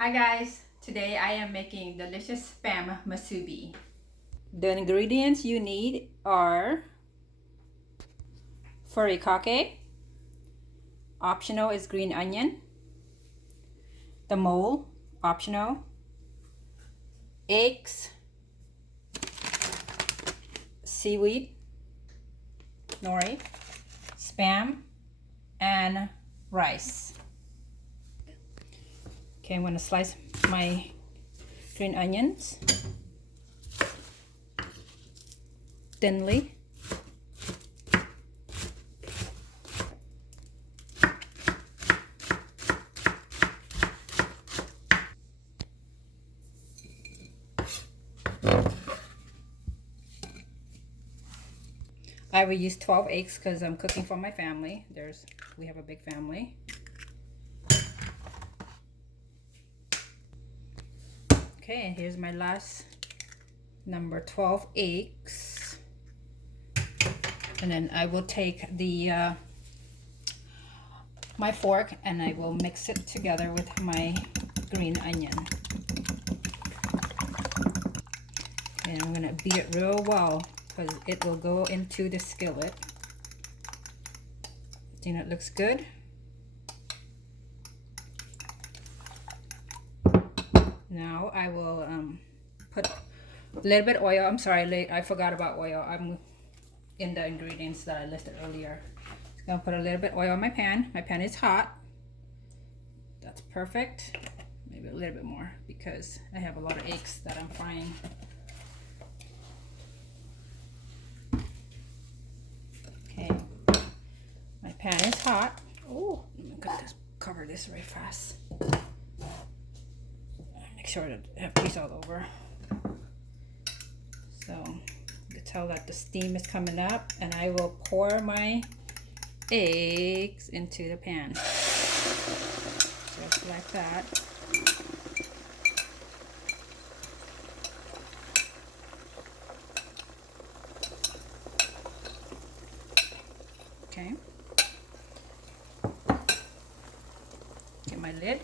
Hi guys, today I am making delicious spam musubi. The ingredients you need are furikake, optional is green onion, the mole, optional, eggs, seaweed, nori, spam, and rice. Okay, I'm gonna slice my green onions thinly. I will use 12 eggs because I'm cooking for my family. We have a big family. Okay, and here's my last number 12 eggs. And then I will take the my fork and I will mix it together with my green onion. And I'm gonna beat it real well because it will go into the skillet. Think it looks good? Now I will put a little bit of oil. I'm sorry, I forgot about oil. I'm in the ingredients that I listed earlier. Just gonna put a little bit of oil on my pan. My pan is hot. That's perfect. Maybe a little bit more because I have a lot of eggs that I'm frying. Okay, my pan is hot. Oh, I'm gonna cover this very fast. Make sure to have grease all over. So you can tell that the steam is coming up, and I will pour my eggs into the pan. Just like that. Okay. Get my lid.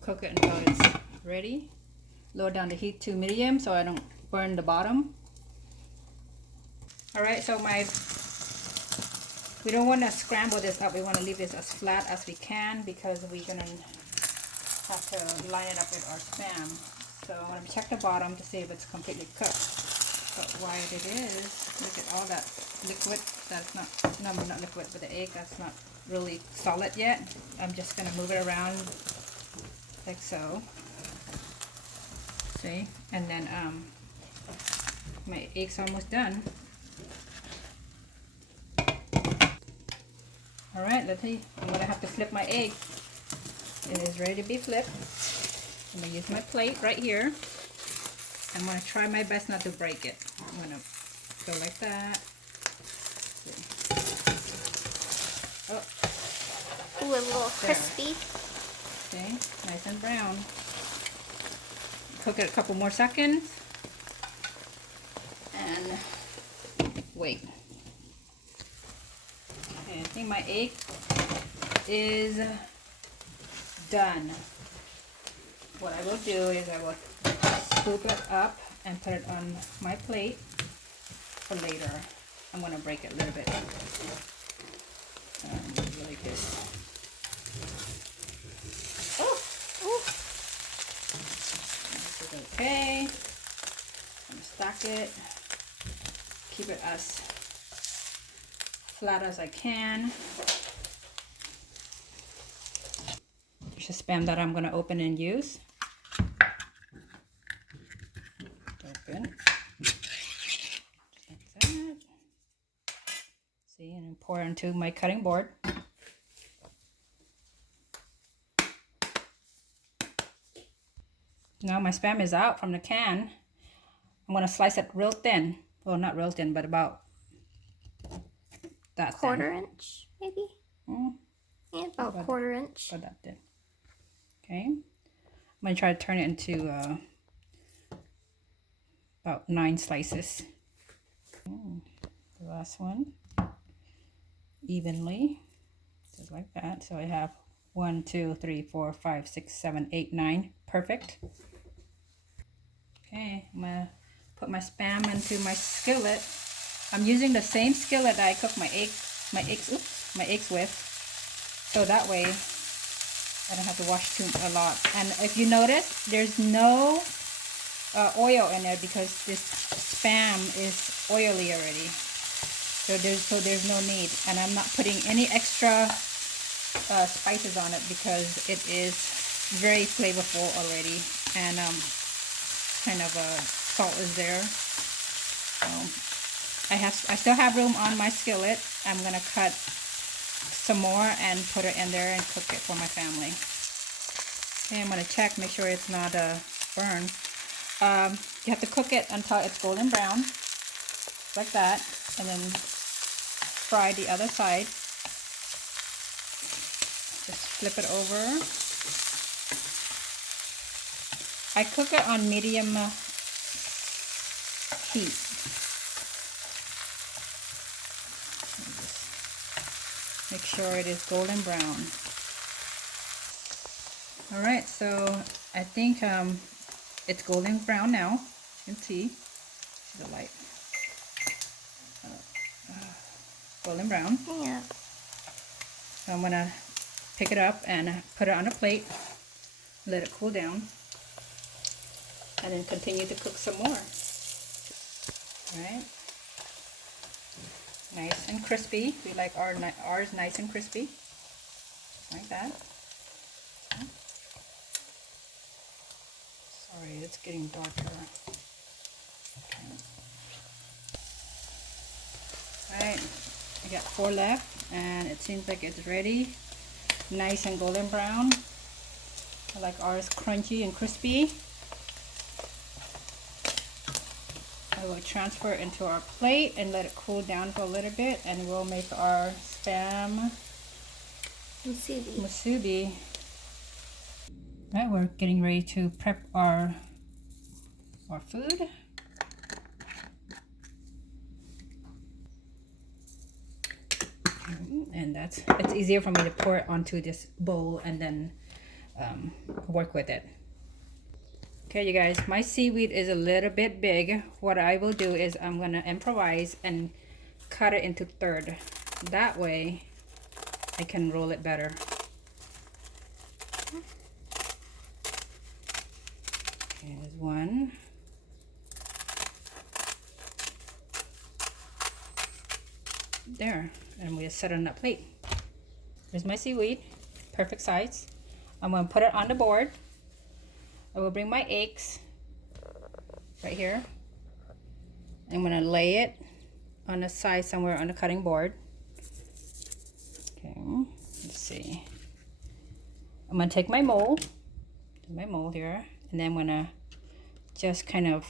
Cook it until it's ready. Lower down the heat to medium so I don't burn the bottom. Alright, so we don't want to scramble this up. We want to leave this as flat as we can because we're going to have to line it up with our spam. So I'm going to check the bottom to see if it's completely cooked. But while it is, look at all that liquid. That's not liquid, but the egg, that's not really solid yet. I'm just going to move it around like so. See? And then my egg's almost done. Alright, let's see. I'm going to have to flip my egg. It is ready to be flipped. I'm going to use my plate right here. I'm going to try my best not to break it. I'm going to go like that. Oh. Ooh, a little crispy. Okay, nice and brown. Cook it a couple more seconds. And wait. Okay, I think my egg is done. What I will do is I will scoop it up and put it on my plate for later. I'm going to break it a little bit. Like this. Oh! This is okay. I'm going to stack it. Keep it as flat as I can. There's a spam that I'm going to open and use. Open. Just like that. See, and then pour into my cutting board. Now my spam is out from the can. I'm going to slice it real thin. Well, not real thin, but about that quarter inch, maybe? Yeah, about quarter inch. About that thin. Okay. I'm going to try to turn it into about 9 slices. The last one. evenly, just like that. So I have 1, 2, 3, 4, 5, 6, 7, 8, 9. Perfect. Okay, I'm gonna put my Spam into my skillet. I'm using the same skillet that I cook my eggs with, so that way I don't have to wash a lot. And if you notice, there's no oil in there because this Spam is oily already. So there's no need, and I'm not putting any extra spices on it because it is very flavorful already, and kind of salt is there. I still have room on my skillet. I'm gonna cut some more and put it in there and cook it for my family. Okay, I'm gonna check, make sure it's not burned. You have to cook it until it's golden brown, like that, and then fry the other side. Just flip it over. I cook it on medium heat. Make sure it is golden brown. Alright, so I think it's golden brown now. You can see the light. Golden brown. Yeah. So I'm gonna pick it up and put it on a plate, let it cool down, and then continue to cook some more. Alright. Nice and crispy. We like ours nice and crispy. Like that. Sorry, it's getting darker. Okay. Alright, I got 4 left, and it seems like it's ready. Nice and golden brown. I like ours crunchy and crispy. I will transfer it into our plate and let it cool down for a little bit, and we'll make our Spam Musubi. Right, we're getting ready to prep our food. And it's easier for me to pour it onto this bowl and then work with it. Okay, you guys, my seaweed is a little bit big. What I will do is I'm gonna improvise and cut it into third. That way I can roll it better. Okay, there's one. There, and we'll set it on that plate. There's my seaweed, perfect size. I'm gonna put it on the board. I will bring my eggs right here. I'm gonna lay it on the side somewhere on the cutting board. Okay, let's see. I'm gonna take my mold here, and then I'm gonna just kind of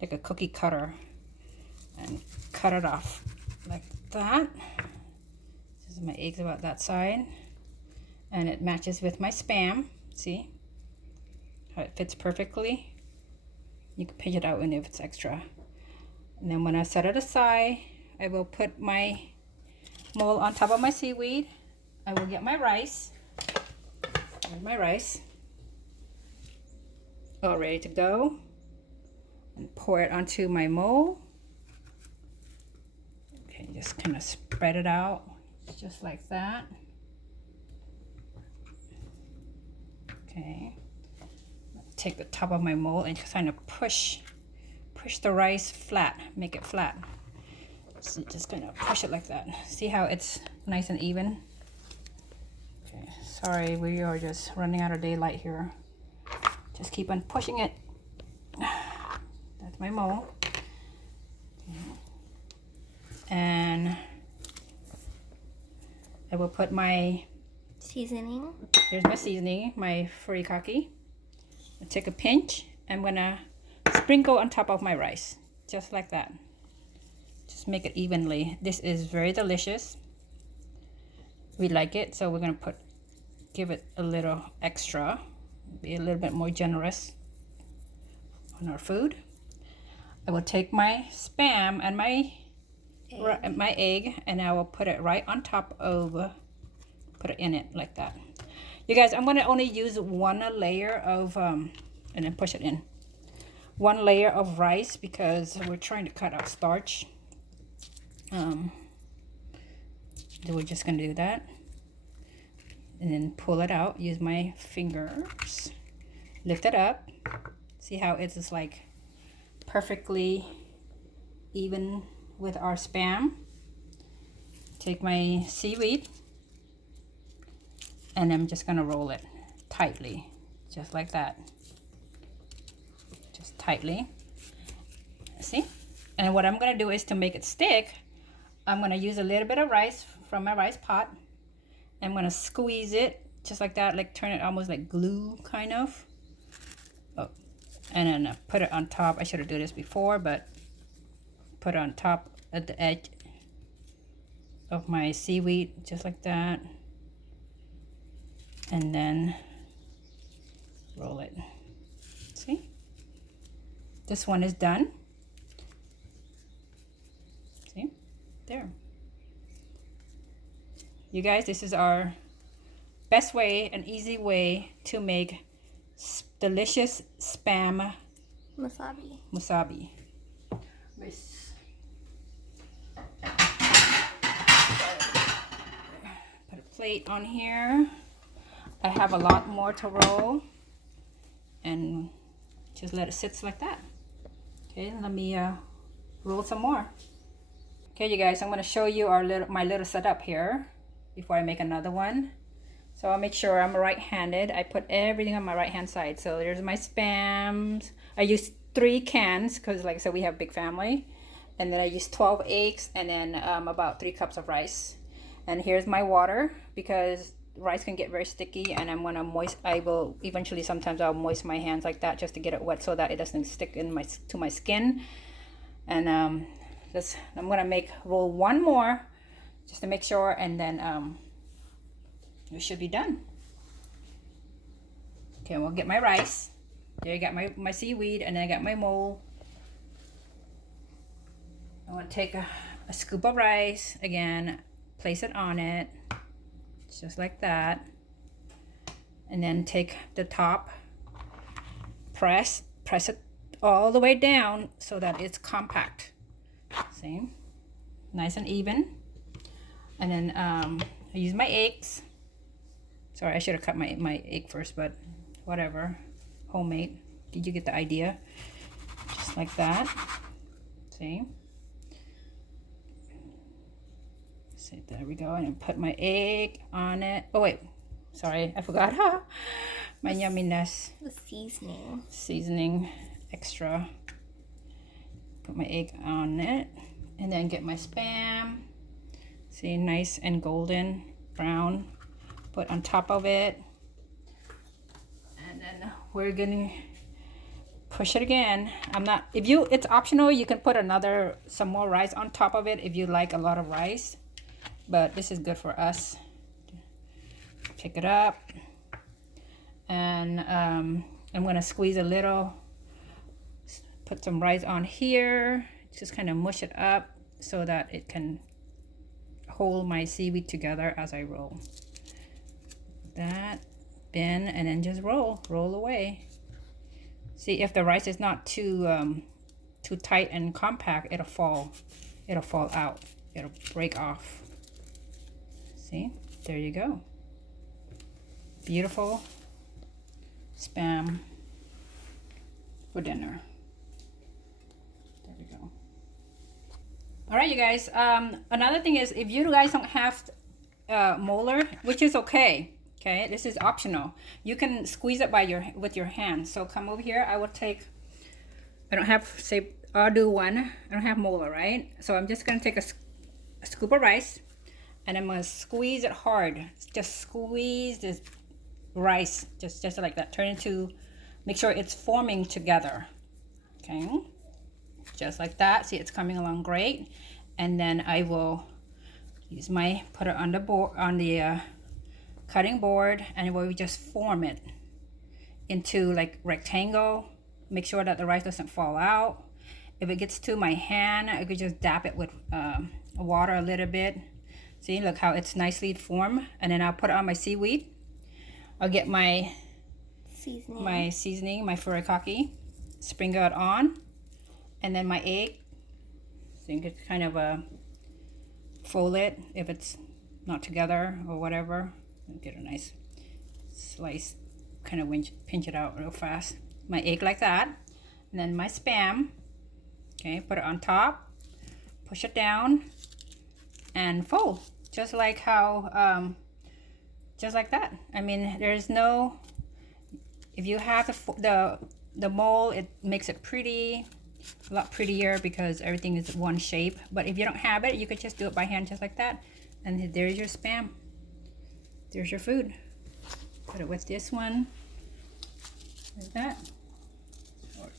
like a cookie cutter and cut it off like that. This is my eggs about that side, and it matches with my Spam. See how it fits perfectly? You can pinch it out if it's extra. And then when I set it aside, I will put my mold on top of my seaweed. I will get my rice. There's my rice. All ready to go. And pour it onto my mold. Okay, just kind of spread it out just like that. Okay. Take the top of my mold and kind of push the rice flat, make it flat. So just gonna push it like that. See how it's nice and even? Okay, sorry, we are just running out of daylight here. Just keep on pushing it. That's my mold. Okay. And I will put my seasoning. Here's my seasoning, my furikake. I take a pinch. I'm gonna sprinkle on top of my rice, just like that. Just make it evenly. This is very delicious. We like it, so we're gonna give it a little extra, be a little bit more generous on our food. I will take my Spam and my my egg, and I will put it right on top of, put it in it like that. You guys, I'm going to only use one layer of, and then push it in. One layer of rice because we're trying to cut out starch. So we're just going to do that. And then pull it out, use my fingers, lift it up. See how it's just like perfectly even with our Spam. Take my seaweed, and I'm just gonna roll it tightly, just like that. Just tightly. See? And what I'm gonna do is to make it stick, I'm gonna use a little bit of rice from my rice pot. I'm gonna squeeze it just like that, like turn it almost like glue kind of. Oh, and then put it on top. I should have done this before, but put it on top at the edge of my seaweed, just like that. And then roll it. See? This one is done. See? There. You guys, this is our best way, an easy way to make delicious Spam musubi. Put a plate on here. I have a lot more to roll, and just let it sit like that. Okay, let me roll some more. Okay, you guys, I'm going to show you my little setup here before I make another one. So I'll make sure I'm right-handed. I put everything on my right-hand side. So there's my Spams. I use 3 cans because, like I said, we have a big family. And then I use 12 eggs and then about 3 cups of rice. And here's my water because rice can get very sticky, and I'm gonna I will eventually, sometimes I'll moisten my hands like that just to get it wet so that it doesn't stick in to my skin. And I'm gonna roll one more just to make sure, and then it should be done. Okay, we'll get my rice. There, I got my seaweed, and then I got my mold. I want to take a scoop of rice again, place it on it, just like that, and then take the top, press it all the way down so that it's compact. See, nice and even. And then I use my eggs. Sorry, I should have cut my egg first, but whatever. Homemade. Did you get the idea? Just like that. See? See, there we go. And put my egg on it. Oh, wait. Sorry, I forgot. My yumminess. The seasoning. Seasoning extra. Put my egg on it. And then get my Spam. See, nice and golden brown. Put on top of it. And then we're gonna push it again. It's optional. You can put some more rice on top of it if you like a lot of rice. But this is good for us. Pick it up. And I'm gonna squeeze a little, put some rice on here. Just kind of mush it up so that it can hold my seaweed together as I roll. That, bend, and then just roll away. See, if the rice is not too tight and compact, it'll fall out. It'll break off. See, there you go. Beautiful Spam for dinner. There we go. All right, you guys. Another thing is, if you guys don't have molar, which is okay. Okay, this is optional. You can squeeze it with your hand. So come over here. I don't have molar, right? So I'm just gonna take a scoop of rice, and I'm gonna squeeze it hard. Just squeeze this rice, just like that. Make sure it's forming together. Okay, just like that. See, it's coming along great. And then I will put it on the board, on the cutting board, and we just form it into like rectangle. Make sure that the rice doesn't fall out, If it gets to my hand, I could just dab it with water a little bit. See, look how it's nicely formed. And then I'll put it on my seaweed. I'll get my seasoning, my furikake, sprinkle it on, and then my egg. So you can kind of fold it if it's not together or whatever. Get a nice slice, kind of pinch it out real fast. My egg like that, and then my Spam. Okay, put it on top, push it down, and fold, just like how, just like that. I mean, there's no. If you have the mold, it makes it pretty, a lot prettier because everything is one shape. But if you don't have it, you could just do it by hand, just like that. And there's your Spam. There's your food. Put it with this one, like that. Or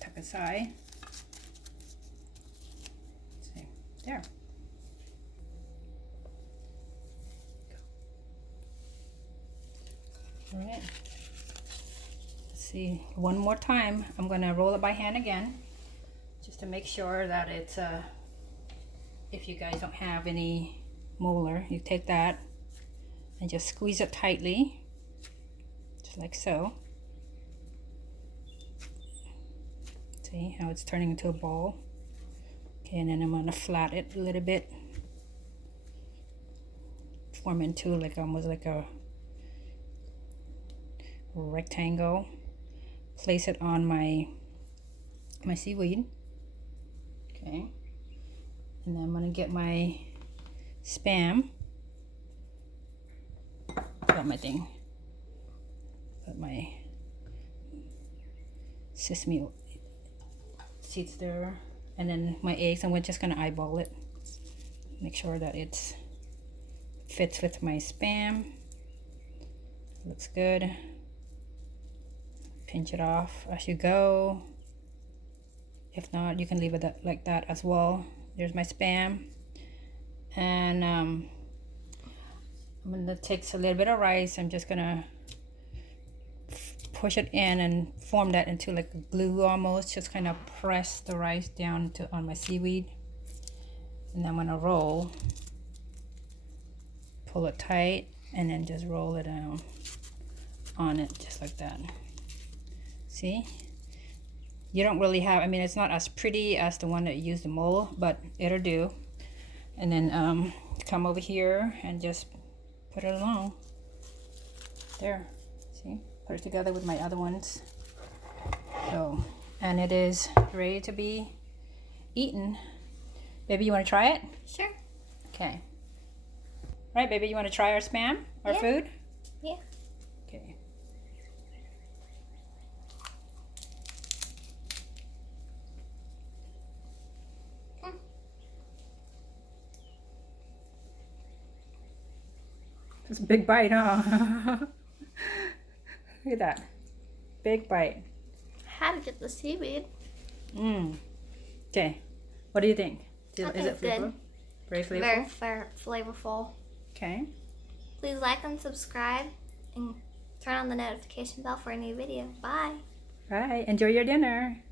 tuck aside. See, there. All right. Let's see, one more time. I'm gonna roll it by hand again, just to make sure that it's. If you guys don't have any molar, you take that and just squeeze it tightly, just like so. See how it's turning into a ball? Okay, and then I'm gonna flat it a little bit, form into like almost like a rectangle. Place it on my seaweed. Okay, and then I'm gonna get my Spam. Got my thing. Put my sesame seeds there, and then my eggs. I'm just gonna eyeball it. Make sure that it fits with my Spam. Looks good. Pinch it off as you go. If not, you can leave it like that as well. There's my Spam, and I'm gonna take a little bit of rice. I'm just gonna push it in and form that into like a glue almost. Just kind of press the rice down on my seaweed, and then I'm gonna roll. Pull it tight, and then just roll it down on it, just like that. See? You don't really have, I mean, it's not as pretty as the one that used the mold, but it'll do. And then come over here and just put it along. There, see? Put it together with my other ones. So, and it is ready to be eaten. Baby, you want to try it? Sure. Okay. All right, baby, you want to try our Spam, our food? Yeah. Okay. It's a big bite, huh? Look at that. Big bite. How to get the seaweed? Okay. What do you think? I think is it good. Very flavorful? Very flavorful. Okay. Please like and subscribe and turn on the notification bell for a new video. Bye. Bye. Enjoy your dinner.